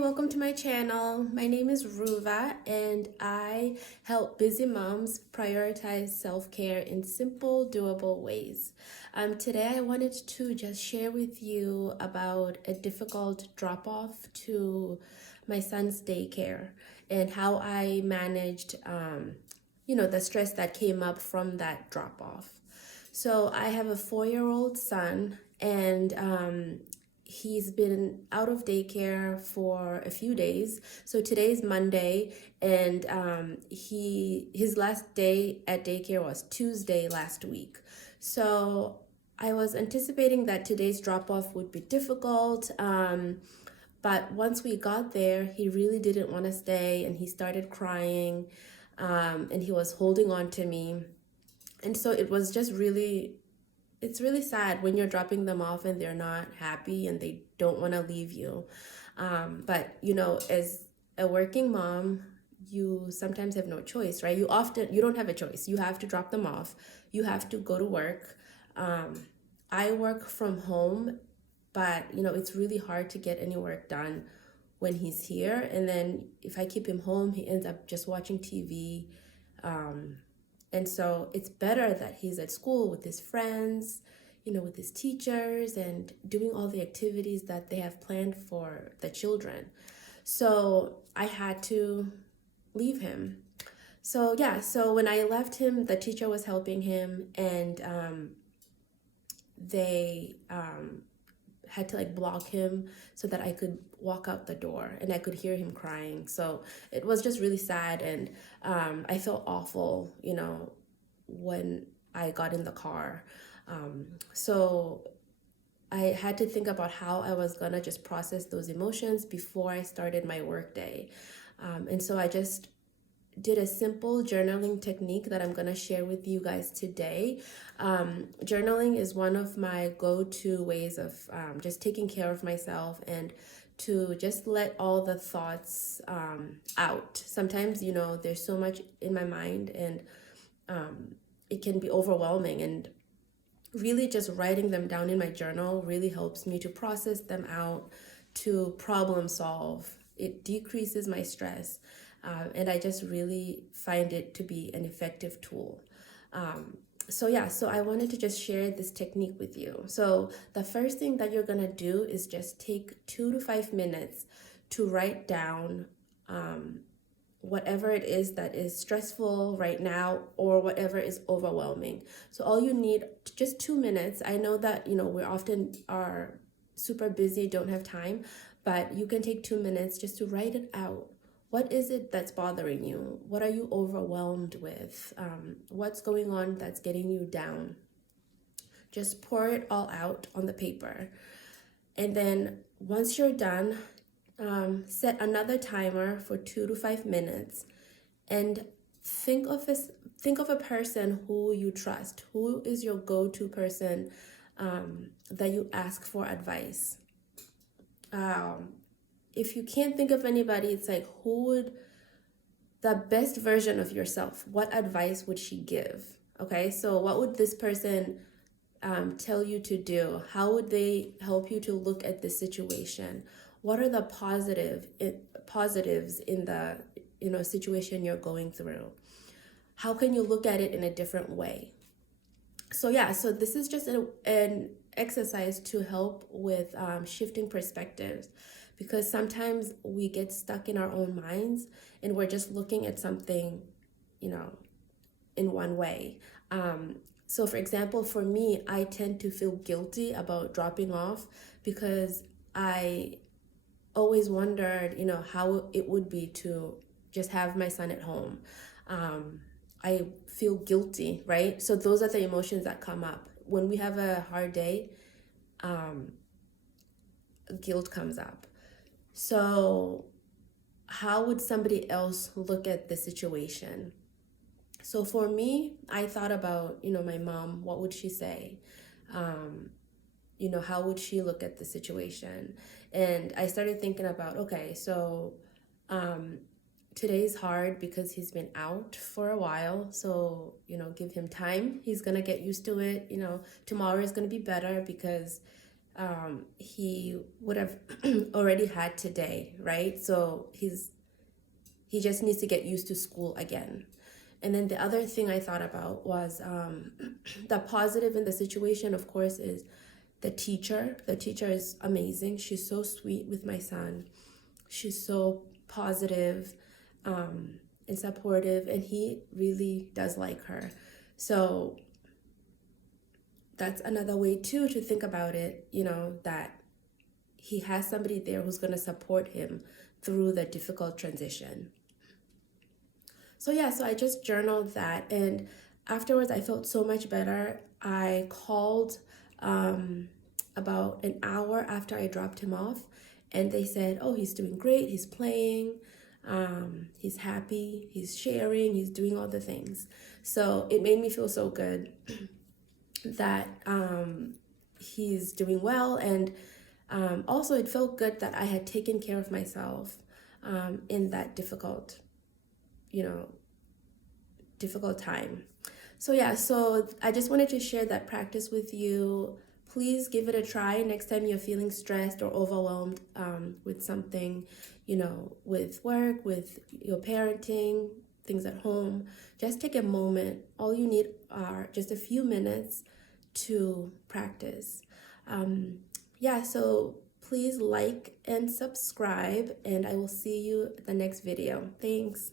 welcome to my channel. My name is Ruva and I help busy moms prioritize self-care in simple, doable ways. Today I wanted to just share with you about a difficult drop-off to my son's daycare and how I managed, the stress that came up from that drop-off. So I have a 4-year-old son and he's been out of daycare for a few days. So today's Monday, and his last day at daycare was Tuesday last week. So I was anticipating that today's drop-off would be difficult, but once we got there, he really didn't want to stay, and he started crying, and he was holding on to me. And so it was just it's really sad when you're dropping them off and they're not happy and they don't want to leave you. But as a working mom, you sometimes have no choice, right? You don't have a choice. You have to drop them off. You have to go to work. I work from home, but it's really hard to get any work done when he's here. And then if I keep him home, he ends up just watching TV. And so it's better that he's at school with his friends, with his teachers, and doing all the activities that they have planned for the children. So I had to leave him. So when I left him, the teacher was helping him, and they had to block him so that I could walk out the door, and I could hear him crying. So it was just really sad, and I felt awful, when I got in the car. So I had to think about how I was gonna just process those emotions before I started my work day. And so I just did a simple journaling technique that I'm gonna share with you guys today. Journaling is one of my go-to ways of just taking care of myself and to just let all the thoughts out. Sometimes, there's so much in my mind, and it can be overwhelming, and really just writing them down in my journal really helps me to process them out, to problem solve. It decreases my stress, and I just really find it to be an effective tool. So I wanted to just share this technique with you. So the first thing that you're gonna do is just take 2 to 5 minutes to write down whatever it is that is stressful right now, or whatever is overwhelming. So all you need, just 2 minutes. I know that we often are super busy, don't have time, but you can take 2 minutes just to write it out. What is it that's bothering you? What are you overwhelmed with? What's going on that's getting you down? Just pour it all out on the paper. And then once you're done, set another timer for 2 to 5 minutes, and think of a person who you trust. Who is your go-to person that you ask for advice? If you can't think of anybody, it's who would the best version of yourself? What advice would she give? Okay, so what would this person tell you to do? How would they help you to look at the situation? What are the positives in the situation you're going through? How can you look at it in a different way? So this is just an exercise to help with shifting perspectives, because sometimes we get stuck in our own minds and we're just looking at something, in one way. So for example, for me, I tend to feel guilty about dropping off because I always wondered, how it would be to just have my son at home. I feel guilty, right? So those are the emotions that come up. When we have a hard day, guilt comes up. So how would somebody else look at the situation? So for me, I thought about, my mom, what would she say? How would she look at the situation? And I started thinking about, okay, so today's hard because he's been out for a while. So, give him time. He's going to get used to it. Tomorrow is going to be better because he would have already had today, right? So he just needs to get used to school again. And then the other thing I thought about was the positive in the situation, of course, is the teacher. The teacher is amazing. She's so sweet with my son. She's so positive and supportive, and he really does like her. So that's another way too to think about it, that he has somebody there who's going to support him through the difficult transition. So yeah, so I just journaled that, and afterwards I felt so much better. I called about an hour after I dropped him off, and they said, oh, he's doing great, he's playing, he's happy, he's sharing, he's doing all the things. So it made me feel so good that he's doing well, and also it felt good that I had taken care of myself in that difficult time. So yeah, so I just wanted to share that practice with you. Please give it a try next time you're feeling stressed or overwhelmed with something, with work, with your parenting, things at home. Just take a moment. All you need are just a few minutes to practice. Yeah, so please like and subscribe, and I will see you at the next video. Thanks.